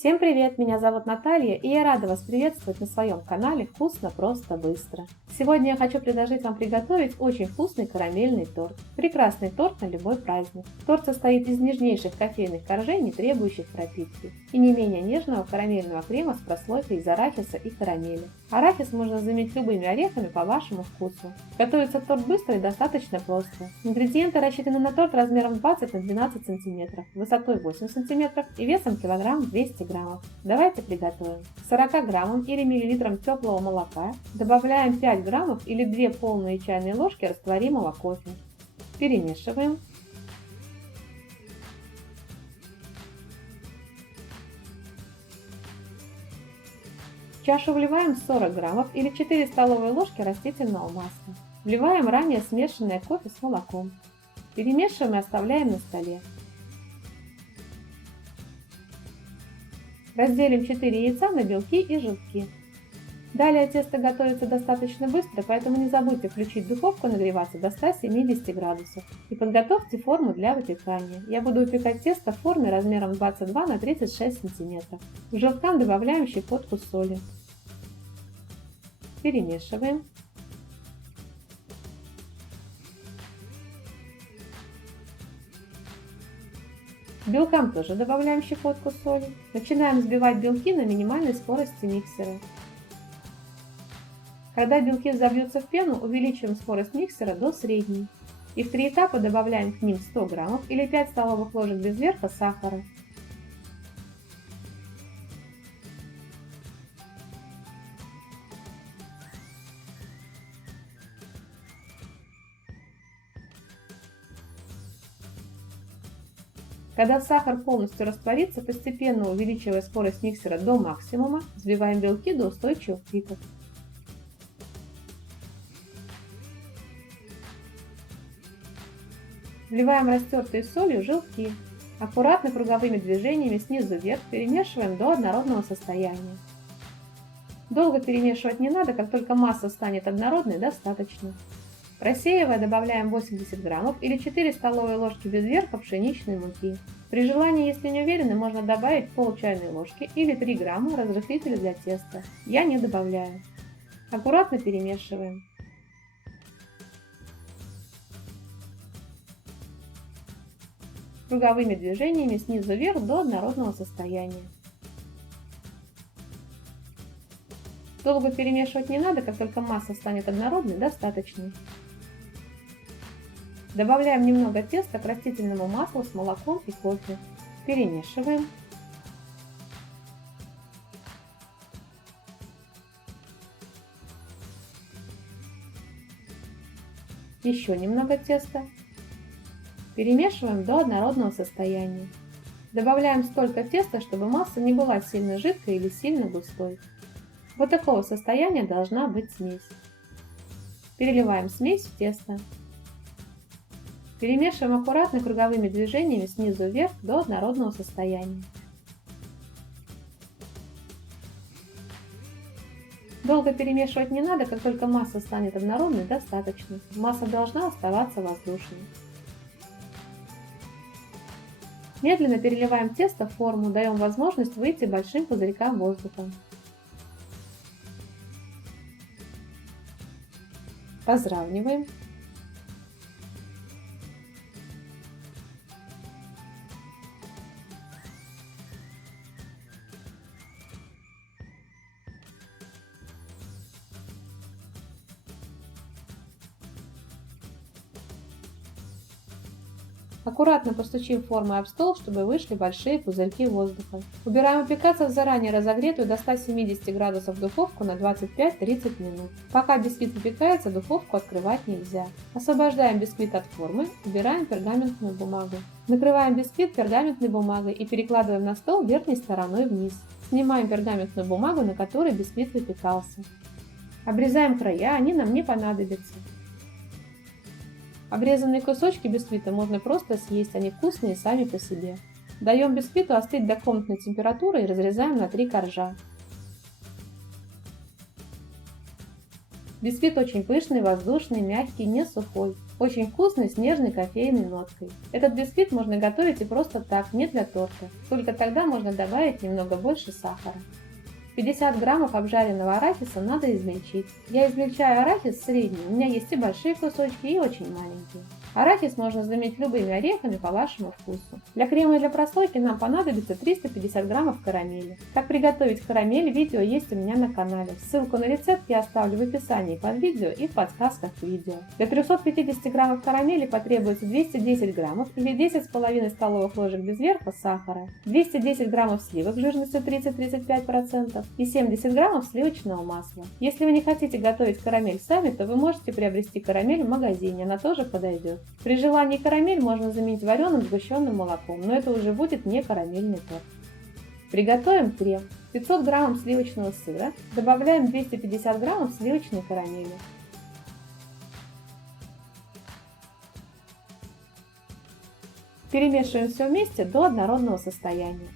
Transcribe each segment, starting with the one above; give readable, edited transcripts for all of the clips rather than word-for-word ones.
Всем привет! Меня зовут Наталья, и я рада вас приветствовать на своем канале «Вкусно, просто, быстро». Сегодня я хочу предложить вам приготовить очень вкусный карамельный торт. Прекрасный торт на любой праздник. Торт состоит из нежнейших кофейных коржей, не требующих пропитки, и не менее нежного карамельного крема с прослойкой из арахиса и карамели. Арахис можно заменить любыми орехами по вашему вкусу. Готовится торт быстро и достаточно просто. Ингредиенты рассчитаны на торт размером 20 на 12 см, высотой 8 см и весом килограмм 200 граммов. Давайте приготовим. К 40 граммам или миллилитрам теплого молока добавляем 5 граммов или 2 полные чайные ложки растворимого кофе. Перемешиваем. В чашу вливаем 40 граммов или 4 столовые ложки растительного масла. Вливаем ранее смешанное кофе с молоком. Перемешиваем и оставляем на столе. Разделим 4 яйца на белки и желтки. Далее тесто готовится достаточно быстро, поэтому не забудьте включить духовку нагреваться до 170 градусов и подготовьте форму для выпекания. Я буду выпекать тесто в форме размером 22 на 36 см. К желткам добавляем щепотку соли. Перемешиваем. К белкам тоже добавляем щепотку соли. Начинаем взбивать белки на минимальной скорости миксера. Когда белки взобьются в пену, увеличиваем скорость миксера до средней. И в 3 этапа добавляем к ним 100 граммов или 5 столовых ложек без верха сахара. Когда сахар полностью растворится, постепенно увеличивая скорость миксера до максимума, взбиваем белки до устойчивых пиков. Вливаем растертые солью желтки. Аккуратно круговыми движениями снизу вверх перемешиваем до однородного состояния. Долго перемешивать не надо, как только масса станет однородной, достаточно. Просеивая, добавляем 80 граммов или 4 столовые ложки без верха пшеничной муки. При желании, если не уверены, можно добавить пол чайной ложки или 3 грамма разрыхлителя для теста. Я не добавляю. Аккуратно перемешиваем. Круговыми движениями снизу вверх до однородного состояния. Долго перемешивать не надо, как только масса станет однородной, достаточно. Добавляем немного теста к растительному маслу с молоком и кофе. Перемешиваем. Еще немного теста. Перемешиваем до однородного состояния. Добавляем столько теста, чтобы масса не была сильно жидкой или сильно густой. Вот такого состояния должна быть смесь. Переливаем смесь в тесто. Перемешиваем аккуратно круговыми движениями снизу вверх до однородного состояния. Долго перемешивать не надо, как только масса станет однородной, достаточно. Масса должна оставаться воздушной. Медленно переливаем тесто в форму, даем возможность выйти большим пузырькам воздуха. Разравниваем. Аккуратно постучим формой об стол, чтобы вышли большие пузырьки воздуха. Убираем выпекаться в заранее разогретую до 170 градусов духовку на 25-30 минут. Пока бисквит выпекается, духовку открывать нельзя. Освобождаем бисквит от формы, убираем пергаментную бумагу. Накрываем бисквит пергаментной бумагой и перекладываем на стол верхней стороной вниз. Снимаем пергаментную бумагу, на которой бисквит выпекался. Обрезаем края, они нам не понадобятся. Обрезанные кусочки бисквита можно просто съесть, они вкусные сами по себе. Даем бисквиту остыть до комнатной температуры и разрезаем на 3 коржа. Бисквит очень пышный, воздушный, мягкий, не сухой. Очень вкусный с нежной кофейной ноткой. Этот бисквит можно готовить и просто так, не для торта. Только тогда можно добавить немного больше сахара. 50 граммов обжаренного арахиса надо измельчить. Я измельчаю арахис средний, у меня есть и большие кусочки, и очень маленькие. Арахис можно заменить любыми орехами по вашему вкусу. Для крема и для прослойки нам понадобится 350 граммов карамели. Как приготовить карамель, видео есть у меня на канале. Ссылку на рецепт я оставлю в описании под видео и в подсказках к видео. Для 350 граммов карамели потребуется 210 граммов или 10,5 столовых ложек без верха сахара, 210 граммов сливок жирностью 30-35% и 70 граммов сливочного масла. Если вы не хотите готовить карамель сами, то вы можете приобрести карамель в магазине, она тоже подойдет. При желании карамель можно заменить вареным сгущенным молоком, но это уже будет не карамельный торт. Приготовим крем. 500 граммов сливочного сыра, добавляем 250 граммов сливочной карамели. Перемешиваем все вместе до однородного состояния.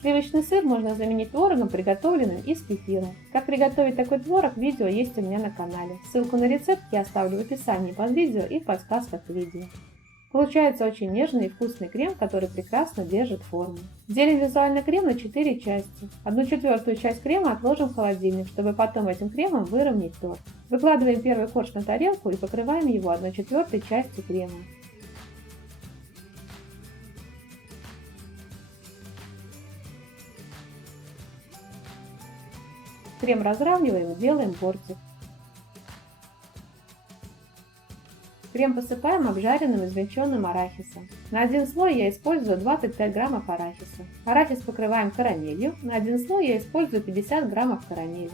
Сливочный сыр можно заменить творогом, приготовленным из кефира. Как приготовить такой творог, видео есть у меня на канале. Ссылку на рецепт я оставлю в описании под видео и в подсказках к видео. Получается очень нежный и вкусный крем, который прекрасно держит форму. Делим визуально крем на 4 части. 1/4 часть крема отложим в холодильник, чтобы потом этим кремом выровнять торт. Выкладываем первый корж на тарелку и покрываем его 1/4 частью крема. Крем разравниваем и делаем бортик. Крем посыпаем обжаренным измельченным арахисом. На один слой я использую 25 граммов арахиса. Арахис покрываем карамелью. На один слой я использую 50 граммов карамели.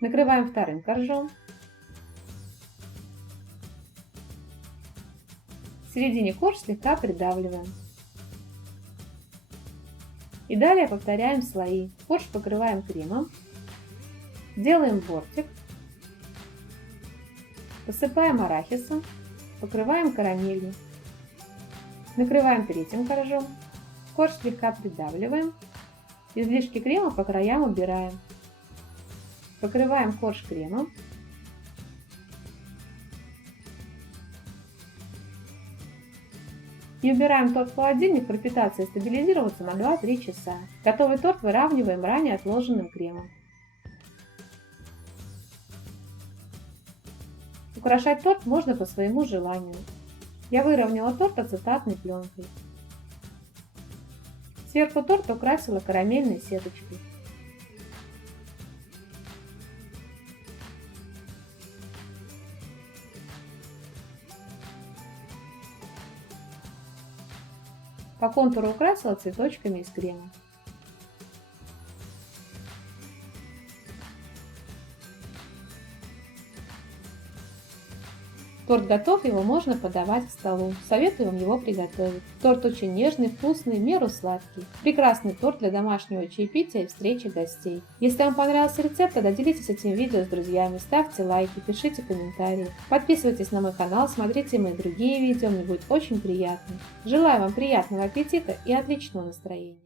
Накрываем вторым коржом. В середине корж слегка придавливаем. И далее повторяем слои. Корж покрываем кремом. Делаем бортик. Посыпаем арахисом. Покрываем карамелью. Накрываем третьим коржом. Корж слегка придавливаем. Излишки крема по краям убираем. Покрываем корж кремом. И убираем торт в холодильник пропитаться и стабилизироваться на 2-3 часа. Готовый торт выравниваем ранее отложенным кремом. Украшать торт можно по своему желанию. Я выровняла торт ацетатной пленкой. Сверху торт украсила карамельной сеточкой. По контуру украсила цветочками из крема. Торт готов, его можно подавать к столу. Советую вам его приготовить. Торт очень нежный, вкусный, в меру сладкий. Прекрасный торт для домашнего чаепития и встречи гостей. Если вам понравился рецепт, тогда делитесь этим видео с друзьями, ставьте лайки, пишите комментарии. Подписывайтесь на мой канал, смотрите мои другие видео, мне будет очень приятно. Желаю вам приятного аппетита и отличного настроения.